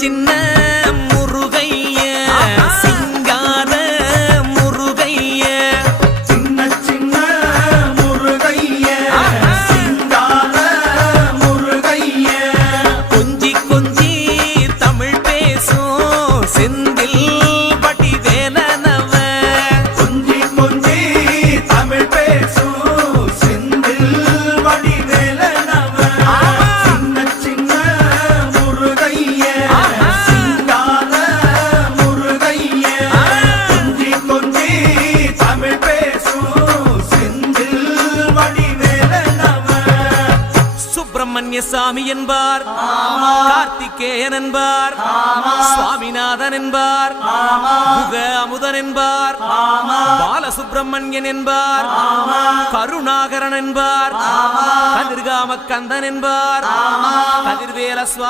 சின்ன முருகைய சிங்கார முருகைய சின்ன சின்ன முருகைய சிங்கார முருகைய கொஞ்சி கொஞ்சி தமிழ் பேசும் செந்தில் பட்டி வேலனவ கொஞ்சி கொஞ்சி தமிழ் பேசும் செந்தில் பட்டி வேலனவ சின்ன சின்ன முருகைய சிங்கார முருகைய கொஞ்சி கொஞ்சி தமிழ் பேசும் செந்தில் பட்டி வேலனவ சுப்பிரமணிய சாமி என்பார், கார்த்திகேயன் என்பார், சுவாமிநாதன் என்பார், முக அமுதன் என்பார், பாலசுப்பிரமணியன் என்பார், கருணாகரன் என்பார், கதிர்காம கந்தன் என்பார், கதிர்வேல சுவாமி